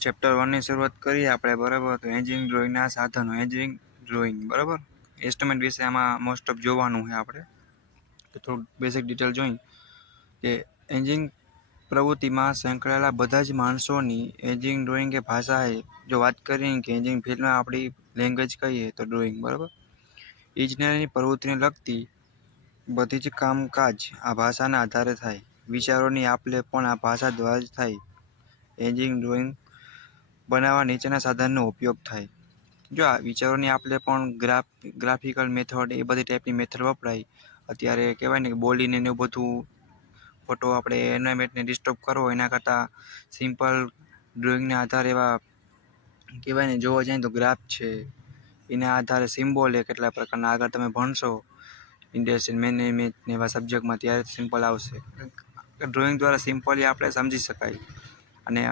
Chapter 1 ની શરૂઆત કરીએ આપણે, બરાબર. તો એન્જિનિયરિંગ ડ્રોઈંગના સાધનો, એન્જિનિયરિંગ ડ્રોઈંગ, બરાબર. એસ્ટિમેટ વિશે આમાં મોસ્ટ ઓફ જોવાનું છે આપણે, તો થોડું બેઝિક ડિટેલ જોઈ કે એન્જિનિયરિંગ પ્રવૃત્તિમાં સંકળાયેલા બધા જ માણસોની એન્જિનિયરિંગ ડ્રોઈંગ એ ભાષા છે. જો વાત કરીએ કે એન્જિનિયરિંગ ફિલ્ડમાં આપણી લેંગ્વેજ કહીએ તો ડ્રોઈંગ, બરાબર. ઇજનેરની પ્રવૃત્તિને લગતી બધી જ કામકાજ આ ભાષાના આધારે થાય. વિચારોની આપ-લે પણ આ ભાષા દ્વારા જ થાય. એન્જિનિયરિંગ ડ્રોઈંગ બનાવવા નીચેના સાધનનો ઉપયોગ થાય. જો આ વિચારોની આપ-લે પણ ગ્રાફિકલ મેથડ એ બધી ટાઈપની મેથડ વપરાય. અત્યારે કહેવાય ને કે બોલીને એવું બધું ફોટો આપણે એન્વાયરમેન્ટને ડિસ્ટર્બ કરવો એના કરતાં સિમ્પલ ડ્રોઈંગના આધારે એવા કહેવાય ને જોવા જાય તો ગ્રાફ છે, એના આધારે સિમ્બોલ એ કેટલા પ્રકારના આગળ તમે ભણશો ઇન્ડસ્ટ્રીયલ મેનેજમેન્ટ ને એવા સબ્જેક્ટમાં ત્યારે સિમ્પલ આવશે. ડ્રોઈંગ દ્વારા સિમ્પલી આપણે સમજી શકાય અને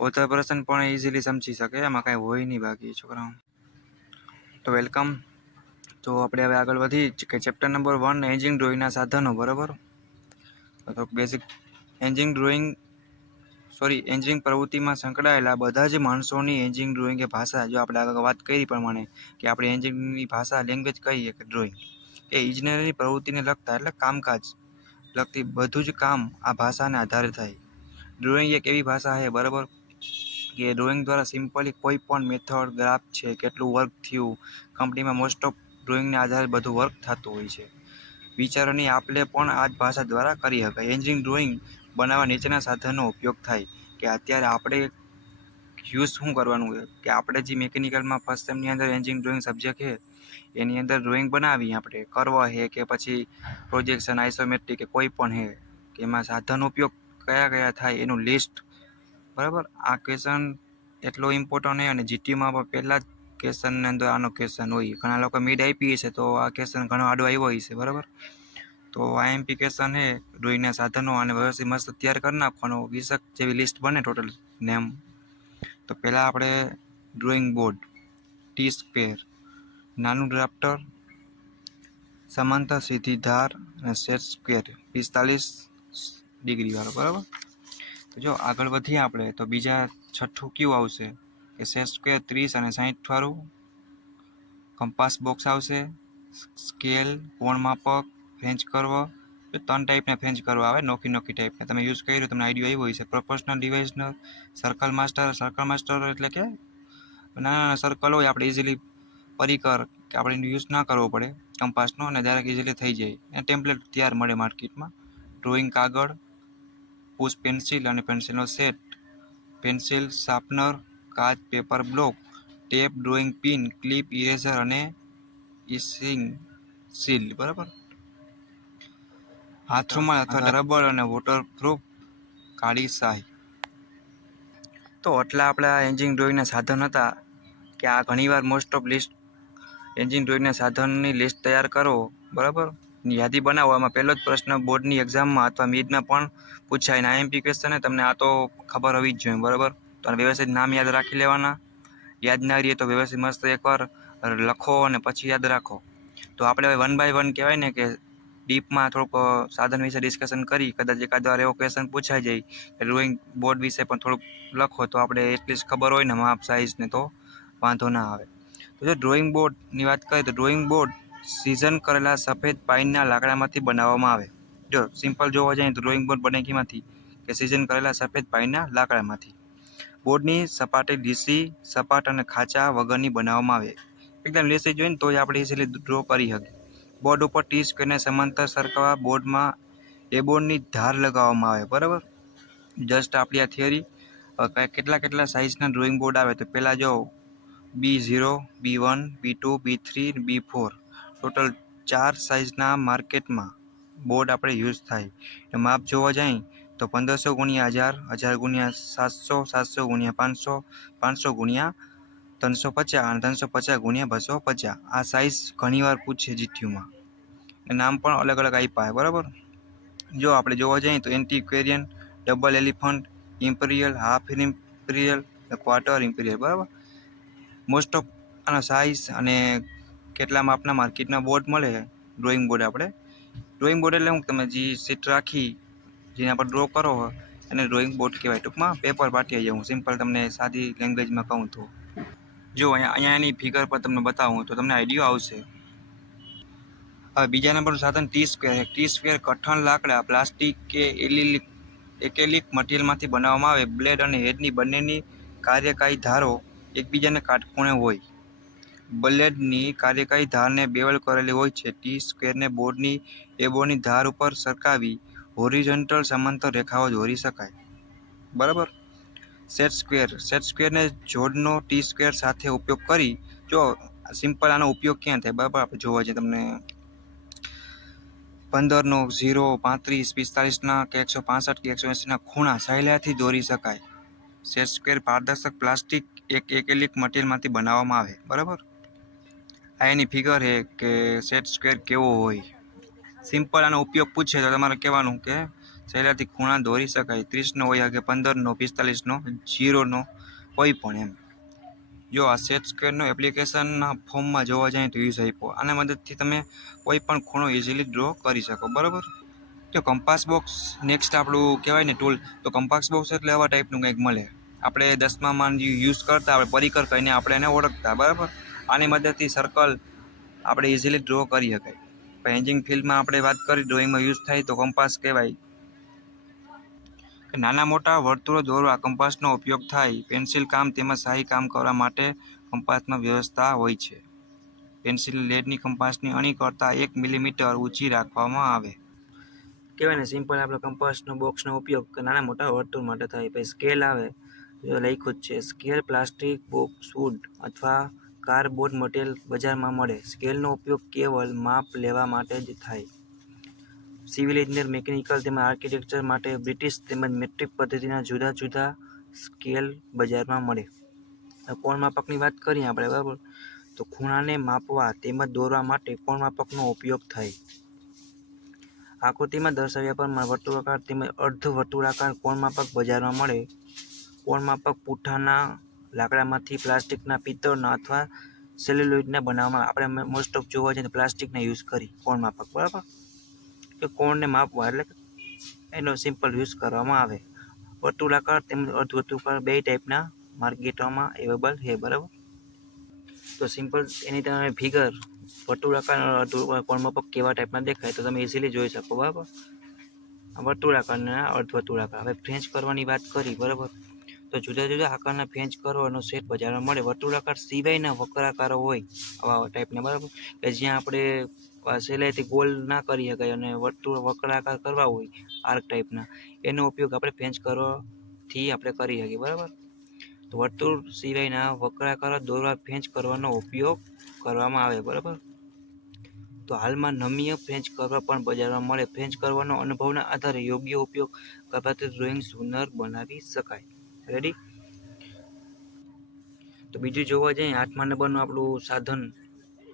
ઓથર પર્સન પણ ઇઝીલી સમજી શકે, એમાં કાંઈ હોય નહીં બાકી છોકરાઓ. તો વેલકમ. તો આપણે હવે આગળ વધી કે ચેપ્ટર નંબર 1 એન્જિનિયરિંગ ડ્રોઈંગના સાધનો, બરાબર. તો બેઝિક એન્જિનિયરિંગ પ્રવૃત્તિમાં સંકળાયેલા બધા જ માણસોની એન્જિનિયરિંગ ડ્રોઈંગ એ ભાષા, જો આપણે આગળ વાત કરી પ્રમાણે કે આપણે એન્જિનિયરિંગની ભાષા લેંગ્વેજ કહીએ કે ડ્રોઈંગ એ ઇજનેરની પ્રવૃત્તિને લગતા એટલે કામકાજ લગતી બધું જ કામ આ ભાષાને આધારે થાય. ડ્રોઈંગ એક એવી ભાષા છે, બરાબર, કે ડ્રોઈંગ દ્વારા સિમ્પલી કોઈ પણ મેથડ, ગ્રાફ છે, કેટલું વર્ક થયું, કંપનીમાં મોસ્ટ ઓફ ડ્રોઈંગના આધારે બધું વર્ક થતું હોય છે. વિચારોની આપ-લે પણ આ જ ભાષા દ્વારા કરી શકાય. એન્જિનિયરિંગ ડ્રોઈંગ બનાવવા નીચેના સાધનનો ઉપયોગ થાય. કે અત્યારે આપણે યુઝ શું કરવાનું છે કે આપણે જે મિકેનિકલમાં ફર્સ્ટ સેમની અંદર એન્જિનિયરિંગ ડ્રોઈંગ સબ્જેક્ટ છે એની અંદર ડ્રોઈંગ બનાવી આપણે કરવા છે કે પછી પ્રોજેક્શન, આઇસોમેટ્રિક કે કોઈ પણ છે કે એમાં સાધન ઉપયોગ કયા કયા થાય એનું લિસ્ટ, બરાબર. આ ક્વેશ્ચન એટલો ઇમ્પોર્ટન્ટ છે અને જીટીયુમાં પણ પહેલા જ ક્વેશ્ચનની અંદર આનો ક્વેશ્ચન હોય. ઘણા લોકો મિડ આપી છે તો આ ક્વેશ્ચન ઘણો આડો આવ્યો હોય છે, બરાબર. તો આઈએમપી ક્વેશ્ચન છે ડ્રોઈંગના સાધનો અને વ્યવસ્થિત મસ્ત તૈયાર કરી નાખવાનો, 20 જેવી લિસ્ટ બને ટોટલ નેમ. તો પહેલાં આપણે ડ્રોઈંગ બોર્ડ, ટી સ્ક્વેર, નાનું ડ્રાફ્ટર, સમાંતર સીધી ધાર અને સેટ સ્ક્વેર 45 ડિગ્રી વાળો, બરાબર. તો જો આગળ વધીએ આપણે તો બીજા છઠ્ઠું કયું આવશે કે સેટ સ્ક્વેર 30 અને 60 વાળું, કંપાસ બોક્સ આવશે, સ્કેલ, કોણ માપક, ફ્રેન્ચ કર્વ, 3 ટાઈપના ફ્રેન્ચ કર્વ આવે, નોખી ટાઈપના. તમે યુઝ કર્યું, તમને આઈડિયા આવ્યો હોય છે. પ્રોપોર્શનલ ડિવાઇઝનર, સર્કલ માસ્ટર એટલે કે નાના સર્કલ હોય આપણે ઇઝીલી પરિકર કે આપણે યુઝ ના કરવો પડે કંપાસનો અને ડાયરેક્ટ ઇઝીલી થઈ જાય. એ ટેમ્પલેટ તૈયાર મળે માર્કેટમાં. ડ્રોઈંગ કાગળ, પુશ પેન્સિલ અને પેન્સિલનો સેટ, પેન્સિલ, શાર્પનર, કાચ, paper block, tape, drawing pin, clip, eraser અને ઇસિંગ સીલ, બરાબર. હાથ રૂમાલ અથવા રબર અને વોટરપ્રૂફ કાળી શાહી. તો આટલા આપણા એન્જિનિયરિંગ ડ્રોઈંગના સાધન હતા કે આ ઘણીવાર મોસ્ટ ઓફ લિસ્ટ એન્જિનિયરિંગ ડ્રોઈંગના સાધનની લિસ્ટ તૈયાર કરો, બરાબર. યાદી બનાવો. એમાં પહેલો જ પ્રશ્ન બોર્ડની એક્ઝામમાં અથવા મિડમાં પણ પૂછાય. ને આઈએમપી ક્વેશ્ચન છે, તમને આ તો ખબર હોવી જ જોઈએ, બરાબર. તો વ્યવસ્થિત નામ યાદ રાખી લેવાના. યાદ ના રહીએ તો વ્યવસ્થિત મસ્ત એકવાર લખો અને પછી યાદ રાખો. તો આપણે હવે 1 બાય 1 કહેવાય ને કે ડીપમાં થોડુંક સાધન વિશે ડિસ્કશન કરી. કદાચ એકાદ વાર એવો ક્વેશ્ચન પૂછાઈ જાય કે ડ્રોઈંગ બોર્ડ વિશે પણ થોડુંક લખો તો આપણે એટલીસ્ટ ખબર હોય ને માપ સાઇઝને તો વાંધો ના આવે. તો જો ડ્રોઈંગ બોર્ડની વાત કરીએ તો ડ્રોઈંગ બોર્ડ સિઝન કરેલા સફેદ પાઇનના લાકડામાંથી બનાવવામાં આવે. જો સિમ્પલ જોવા જઈએ તો ડ્રોઈંગ બોર્ડ બને કેમાંથી કે સિઝન કરેલા સફેદ પાઇનના લાકડામાંથી. બોર્ડની સપાટી લીસી, સપાટ અને ખાંચા વગરની બનાવવામાં આવે. એકદમ લીસી જોઈએ ને તો જ આપણે ઇઝીલી ડ્રો કરી શકીએ. બોર્ડ ઉપર ટી સ્ક્વેરને સમાંતર સરકાવવા બોર્ડમાં એબોર્ડની ધાર લગાવવામાં આવે, બરાબર. જસ્ટ આપણી આ થિયરી. કેટલા સાઇઝના ડ્રોઈંગ બોર્ડ આવે તો પહેલાં જો B0, B1, B2, B3, B4 total 4 સાઇઝના માર્કેટમાં બોર્ડ આપણે યુઝ થાય. માપ જોવા જાય તો 1500 ગુણ્યા 1000, 1000 ગુણ્યા 700, 700 ગુણ્યા 500, 500 ગુણ્યા 350 અને 350 ગુણ્યા 250. આ સાઇઝ ઘણીવાર પૂછે જીટીયુમાં. નામ પણ અલગ અલગ આપ્યા, બરાબર. જો આપણે જોવા જઈએ તો antiquarian, double elephant, imperial, half imperial, quarter imperial, બરાબર. મોસ્ટ ઓફ આનો સાઇઝ અને કેટલા માપના માર્કેટના બોર્ડ મળે. ડ્રોઈંગ બોર્ડ એટલે હું તમે જે સીટ રાખી જેના પર ડ્રો કરો અને ડ્રોઈંગ બોર્ડ કહેવાય. ટૂંકમાં પેપર પાટીએ જેવું, સિમ્પલ તમને સાદી લેંગ્વેજમાં કહું તો. જો અહીંયા એની ફિગર પર તમને બતાવું તો તમને આઈડિયો આવશે. હવે બીજા નંબરનું સાધન ટી સ્ક્વેર. ટી સ્ક્વેર કઠણ લાકડા, પ્લાસ્ટિક કે એકેલિક મટીરિયલમાંથી બનાવવામાં આવે. બ્લેડ અને હેડની બંનેની કાર્યકારી ધારો એકબીજાને કાટખૂણે હોય. બ્લેડની કાર્યકારી ધારને બેવલ કરેલી હોય છે. ટી સ્ક્વેરને બોર્ડની ધાર ઉપર સરકાવી હોરિઝોન્ટલ સમાંતર રેખાઓ દોરી શકાય. બરાબર. સેટ સ્ક્વેરને જોડનો ટી સ્ક્વેર સાથે ઉપયોગ કરી. જો સિમ્પલ આનો ઉપયોગ ક્યાં થાય? બરાબર, આપણે જોવા જઈએ તમને 15નો 0, 35, 45ના કે 165 કે 180ના ખૂણા સહેલાઈથી દોરી શકાય. સેટ સ્ક્વેર પારદર્શક પ્લાસ્ટિક એકેલિક મટીરિયલમાંથી બનાવવામાં આવે. બરાબર. આ એની ફિગર છે કે સેટ સ્ક્વેર કેવો હોય. સિમ્પલ આનો ઉપયોગ પૂછે તો તમારે કહેવાનું કે સહેલાઈથી ખૂણા દોરી શકાય. 30નો હોય કે 15નો, 45નો, 0નો, કોઈ પણ એમ. જો આ સેટ સ્ક્વેરનો એપ્લિકેશનના ફોર્મમાં જોવા જાય તો યુઝ આપ્યો. આના મદદથી તમે કોઈ પણ ખૂણો ઇઝીલી ડ્રો કરી શકો. બરાબર. તો કંપાસ બોક્સ નેક્સ્ટ આપણું કહેવાય ને ટૂલ. તો કંપાસ બોક્સ એટલે આવા ટાઈપનું કંઈક મળે. આપણે 10માં યુઝ કરતા, આપણે પરિકર કહીને આપણે એને ઓળખતા. બરાબર. આની મદદથી સર્કલ આપણે ઇઝીલી ડ્રો કરી શકાય. એન્જિનિયરિંગ ફિલ્ડમાં આપણે વાત કરી ડ્રોઈંગમાં યુઝ થાય તો કંપાસ કહેવાય. નાના મોટા વર્તુળો દોરવા કંપાસનો ઉપયોગ થાય. પેન્સિલ કામ તેમજ શાહી કામ કરવા માટે કંપાસમાં વ્યવસ્થા હોય છે. પેન્સિલ લેડની કંપાસની અણી કરતાં 1 મિલીમીટર ઊંચી રાખવામાં આવે. કહેવાય ને સિમ્પલ આપણે કંપાસનો બોક્સનો ઉપયોગ નાના મોટા વર્તુળ માટે થાય. પછી સ્કેલ આવે, લખ્યું જ છે. સ્કેલ પ્લાસ્ટિક, બોક્સ, વુડ અથવા કાર્ડબોર્ડ મટીરિયલ બજારમાં મળે. સ્કેલનો ઉપયોગ કેવલ માપ લેવા માટે જ થાય. સિવિલ એન્જિનિયર, મિકેનિકલ તેમજ આર્કિટેક્ચર માટે બ્રિટિશ તેમજ મેટ્રિક પદ્ધતિના જુદા જુદા સ્કેલ બજારમાં મળે. કોણ માપકની વાત કરીએ આપણે. બરાબર. તો ખૂણાને માપવા તેમજ દોરવા માટે કોણ માપકનો ઉપયોગ થાય. આકૃતિમાં દર્શાવ્યા પ્રમાણે વર્તુળાકાર તેમજ અર્ધ વર્તુળાકાર કોણ માપક બજારમાં મળે. કોણ માપક પુઠ્ઠાના લાકડામાંથી, પ્લાસ્ટિકના, પિત્તળના અથવા સેલ્યુલોઇડના બનાવવામાં. આપણે મોસ્ટ ઓફ જોવા જઈએ તો પ્લાસ્ટિકના યુઝ કરી કોણ માપક. બરાબર. કે કોણને માપવા એટલે એનો સિમ્પલ યુઝ કરવામાં આવે. વર્તુળાકાર તેમજ અર્ધવર્તુળાકાર બે ટાઈપના માર્કેટોમાં અવેલેબલ છે. બરાબર. તો સિમ્પલ એની તમે ફિગર વર્તુળાકાર અને અર્ધવર્તુળાકાર કોણ માપક કેવા ટાઈપના દેખાય તો તમે ઇઝીલી જોઈ શકો. બરાબર. વર્તુળાકાર અને અર્ધવર્તુળાકાર. હવે ફ્રેન્ચ કરવાની વાત કરી. બરાબર. તો જુદા જુદા આકારના ફ્રેન્ચ કરવાનો સેટ બજારમાં મળે. વર્તુળાકાર સિવાયના વક્રાકારો હોય આવા ટાઈપના. બરાબર. કે જ્યાં આપણે સહેલાઈથી ગોલ ના કરી શકાય અને વક્રાકાર કરવા હોય આર્ક ટાઈપના, એનો ઉપયોગ આપણે ફ્રેન્ચ કરવાથી આપણે કરી શકીએ. બરાબર. તો વર્તુળ સિવાયના વક્રાકાર દોરવા ફ્રેન્ચ કરવાનો ઉપયોગ કરવામાં આવે. બરાબર. તો હાલમાં નમ્ય ફ્રેન્ચ કરવા પણ બજારમાં મળે. ફ્રેન્ચ કરવાનો અનુભવના આધારે યોગ્ય ઉપયોગ કરવાથી ડ્રોઈંગ સુંદર બનાવી શકાય. રેડી. તો બીજું જોવા જઈએ 8મા નંબરનું આપણું સાધન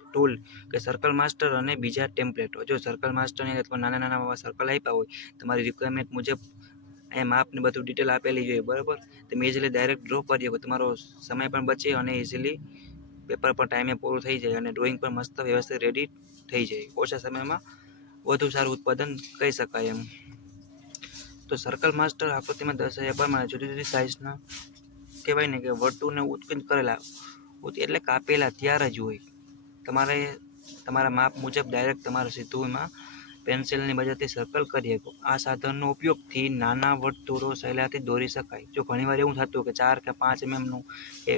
ટૂલ કે સર્કલ માસ્ટર અને બીજા ટેમ્પલેટો. જો સર્કલ માસ્ટરની અથવા નાના નાના સર્કલ આપ્યા હોય તમારી રિક્વાયરમેન્ટ મુજબ અહીંયા માપને બધું ડિટેલ આપેલી જોઈએ. બરાબર. તમે ઇઝીલી ડાયરેક્ટ ડ્રો કરી શકો. તમારો સમય પણ બચે અને ઇઝીલી પેપર પણ ટાઈમે પૂરું થઈ જાય અને ડ્રોઈંગ પણ મસ્ત વ્યવસ્થિત રેડી થઈ જાય. ઓછા સમયમાં વધુ સારું ઉત્પાદન કહી શકાય એમ. તો સર્કલ માસ્ટર આકૃતિમાં દર્શાવ્યા પ્રમાણે જુદી જુદી સાઇઝના કહેવાય ને કે વર્તુળને ઉત્કીર્ણ કરેલા એટલે કાપેલા ત્યારે જ હોય. તમારે તમારા માપ મુજબ ડાયરેક્ટ તમારે સીધું એમાં પેન્સિલની મદદથી સર્કલ કરી શકો. આ સાધનનો ઉપયોગથી નાના વર્તુળો સહેલાઈથી દોરી શકાય. જો ઘણીવાર એવું થતું કે 4 કે 5 mmનું કે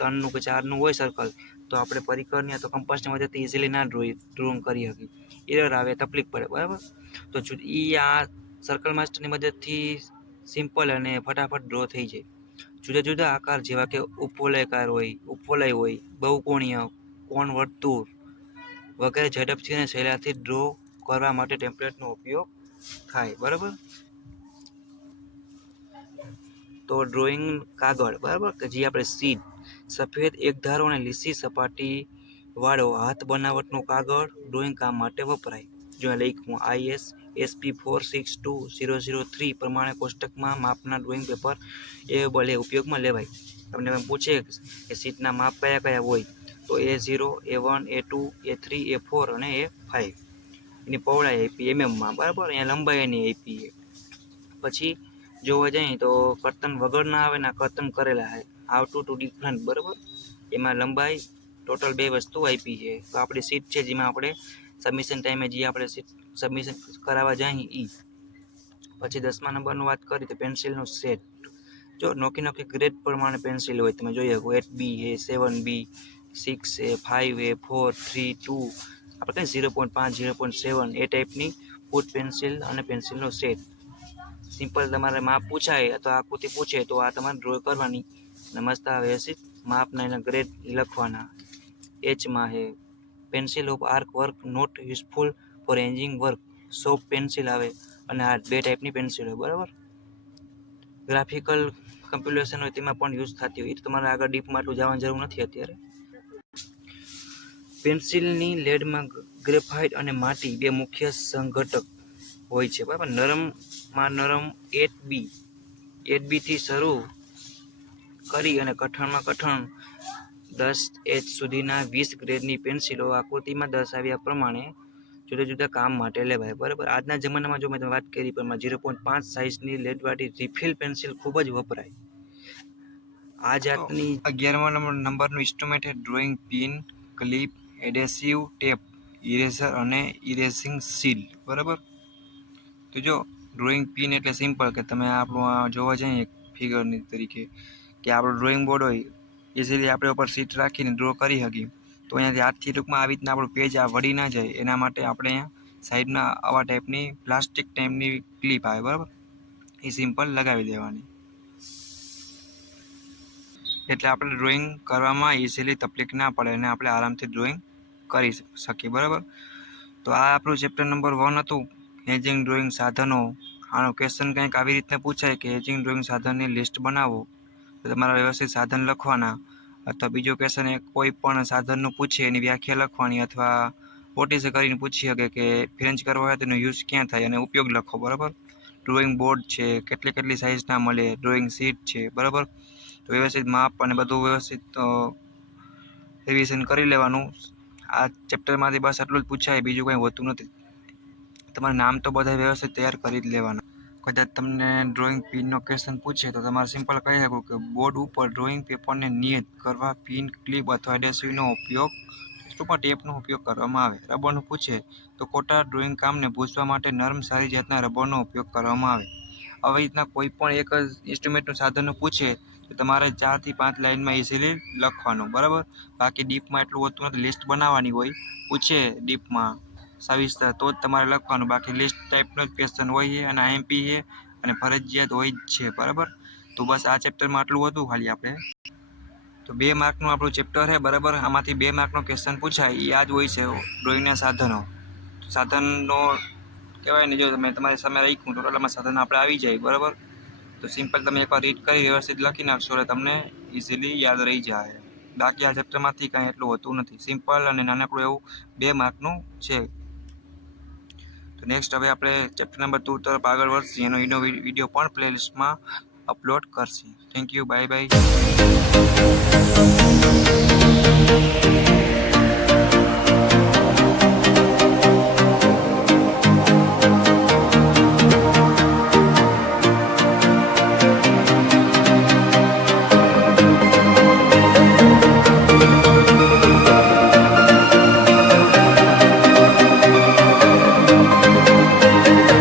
3નું કે 4નું હોય સર્કલ, તો આપણે પરિકરની અથવા કંપાસની મદદથી ઇઝીલી ના ડ્રોઈંગ કરી શકીએ. એરર આવે, તકલીફ પડે. બરાબર. તો આ સર્કલ માસ્ટરની મદદથી સિમ્પલ અને ફટાફટ ડ્રો થઈ જાય. જુદા જુદા આકાર જેવા કે ઉપવલય હોય, બહુકોણીય, કોણ વર્તુળ વગેરે ઝડપથી અને સહેલાઈથી ડ્રો કરવા માટે ટેમ્પલેટનો ઉપયોગ થાય. બરાબર. તો ડ્રોઈંગ કાગળ. બરાબર. કે જે આપણે શીટ, સફેદ એકધારો અને લીસી સપાટી વાળો હાથ બનાવટનો કાગળ ડ્રોઈંગ કામ માટે વપરાય. જો લખ્યું IS SP 462003 પ્રમાણે કોષ્ટકમાં માપના ડ્રોઈંગ પેપર અવેલેબલ ઉપયોગમાં લેવાય. તમને પૂછે કે શીટના માપ કયા કયા હોય તો A0, A1, A2, A3, A4 અને A5. એની પહોળાઈ આપી mm માં. બરાબર. અહીંયા લંબાઈ એની આપી. પછી જોવા જઈએ તો કર્તન વગરના આવે ને કર્તન કરેલા આવે, હાવ ટુ ડિફરન્ટ, બરાબર. એમાં લંબાઈ ટોટલ બે વસ્તુ આપી છે. તો આપણી સીટ છે જેમાં આપણે સબમિશન ટાઈમે જે આપણે સીટ સબમિશન કરાવવા જઈએ એ. પછી 10મા નંબરનું વાત કરીએ તો પેન્સિલનો સેટ. જો નોકી ગ્રેડ પ્રમાણે પેન્સિલ હોય, તમે જોઈ શકો 8B છે, 7B, 6 છે, 5 છે, 4, 3, 2, આપણે કઈ 0.5, 0.7 એ ટાઈપની ફૂટ પેન્સિલ અને પેન્સિલનો સેટ. સિમ્પલ તમારે માપ પૂછાય અથવા આકૃતિ પૂછે તો આ તમારે ડ્રો કરવાની અને મસ્ત વ્યવસ્થિત માપના એના ગ્રેડ લખવાના. એચમાં છે pencil of art work not useful for inking work, soft pencil આવે અને આ બે ટાઈપની પેન્સિલ હોય, બરાબર. ગ્રાફિકલ કમ્પ્યુલેશન હોય તેમાં પણ યુઝ થતી હોય, એ તમારે આગળ ડીપમાં આટલું જવાની જરૂર નથી અત્યારે. પેન્સિલની લેડમાં ગ્રેફાઇટ અને માટી બે મુખ્ય સંઘટક હોય છે, બરાબર. નરમમાં નરમ 8B થી શરૂ કરી અને કઠણમાં કઠણ 10H સુધીના 20 ગ્રેડની પેન્સિલો આકૃતિમાં દર્શાવ્યા પ્રમાણે જુદા જુદા કામ માટે લેવાય, બરાબર. આજના જમાનામાં જો મેં વાત કરી પણ 0.5 સાઇઝની લેડવાળી રિફિલ પેન્સિલ ખૂબ જ વપરાય. આ જાતની 11મા નંબરનું ઇન્સ્ટ્રુમેન્ટ છે drawing pin, clip, adhesive tape, eraser અને ઇરેઝિંગ સીલ, બરાબર. તો જો ડ્રોઈંગ પિન એટલે સિમ્પલ કે તમે આપણું જોવા જઈએ ફિગરની તરીકે કે આપણું ડ્રોઈંગ બોર્ડ હોય, ઇઝીલી આપણે ઉપર સીટ રાખીને ડ્રો કરી શકીએ. તો અહીંયાથી હાથથી ટૂંકમાં આવી રીતના આપણું પેજ આ વળી ના જાય એના માટે આપણે અહીંયા સાઈડમાં આવા ટાઈપની પ્લાસ્ટિક ટાઈપની ક્લિપ આવે, બરાબર. એ સિમ્પલ લગાવી દેવાની એટલે આપણે ડ્રોઈંગ કરવામાં ઇઝીલી તકલીફ ના પડે અને આપણે આરામથી ડ્રોઈંગ કરી શકીએ, બરાબર. તો આ આપણું ચેપ્ટર નંબર 1 હતું, હેજિંગ ડ્રોઈંગ સાધનો. આનો ક્વેશ્ચન કંઈક આવી રીતના પૂછાય કે હેજિંગ ડ્રોઈંગ સાધનની લિસ્ટ બનાવો, તો તમારે વ્યવસ્થિત સાધન લખવાના. અથવા બીજો ક્વેશ્ચન એક કોઈ પણ સાધનનું પૂછે એની વ્યાખ્યા લખવાની, અથવા ઓટીસ કરીને પૂછી શકે કે ફ્રેન્ચ કરવા હોય તેનો યુઝ ક્યાં થાય અને ઉપયોગ લખો, બરાબર. ડ્રોઈંગ બોર્ડ છે, કેટલી સાઇઝના મળે, ડ્રોઈંગ શીટ છે, બરાબર. તો વ્યવસ્થિત માપ અને બધું વ્યવસ્થિત રિવિઝન કરી લેવાનું. આ ચેપ્ટરમાંથી બસ આટલું જ પૂછાય, બીજું કંઈ હોતું નથી. તમારું નામ તો બધા વ્યવસ્થિત તૈયાર કરી જ લેવાના. કદાચ તમને ડ્રોઈંગ પિનનો ક્વેશ્ચન પૂછે તો તમારે સિમ્પલ કહી શકો કે બોર્ડ ઉપર ડ્રોઈંગ પેપરને નિયત કરવા પિન, ક્લિપ અથવા એડહેસિવનો ઉપયોગ ટૂંકમાં ટેપનો ઉપયોગ કરવામાં આવે. રબરનું પૂછે તો ખોટા ડ્રોઈંગ કામને ભૂંસવા માટે નરમ સારી જાતના રબરનો ઉપયોગ કરવામાં આવે. આવી રીતના કોઈ પણ એક જ ઇન્સ્ટ્રુમેન્ટનું સાધનનું પૂછે તો તમારે 4 થી 5 લાઇનમાં ઇઝીલી લખવાનું, બરાબર. બાકી ડીપમાં એટલું હોતું નથી, લિસ્ટ બનાવવાની હોય. પૂછે ડીપમાં સવિસ્તર તો જ તમારે લખવાનું, બાકી લિસ્ટ ટાઈપનો જ ક્વેશ્ચન હોય છે અને આઈએમપી છે અને ફરજિયાત હોય જ છે, બરાબર. તો બસ આ ચેપ્ટરમાં આટલું હતું ખાલી આપણે. તો 2 માર્કનું આપણું ચેપ્ટર છે, બરાબર. આમાંથી 2 માર્કનો ક્વેશ્ચન પૂછાય એ આ જ હોય છે, ડ્રોઈંગના સાધનો. સાધનનો કહેવાય ને, જો તમે તમારી સામે રાખ્યું તો ટોટલમાં સાધન આપણે આવી જાય, બરાબર. તો સિમ્પલ તમે એકવાર રીડ કરી વ્યવસ્થિત લખી નાખશો એટલે તમને ઇઝીલી યાદ રહી જાય. બાકી આ ચેપ્ટરમાંથી કાંઈ એટલું હોતું નથી, સિમ્પલ અને નાનકડું એવું 2 માર્કનું છે. તો નેક્સ્ટ હવે આપણે ચેપ્ટર નંબર 2 તરફ આગળ વધશું, એનો વિડીયો પણ પ્લેલિસ્ટમાં અપલોડ કરશે. Thank you, bye bye.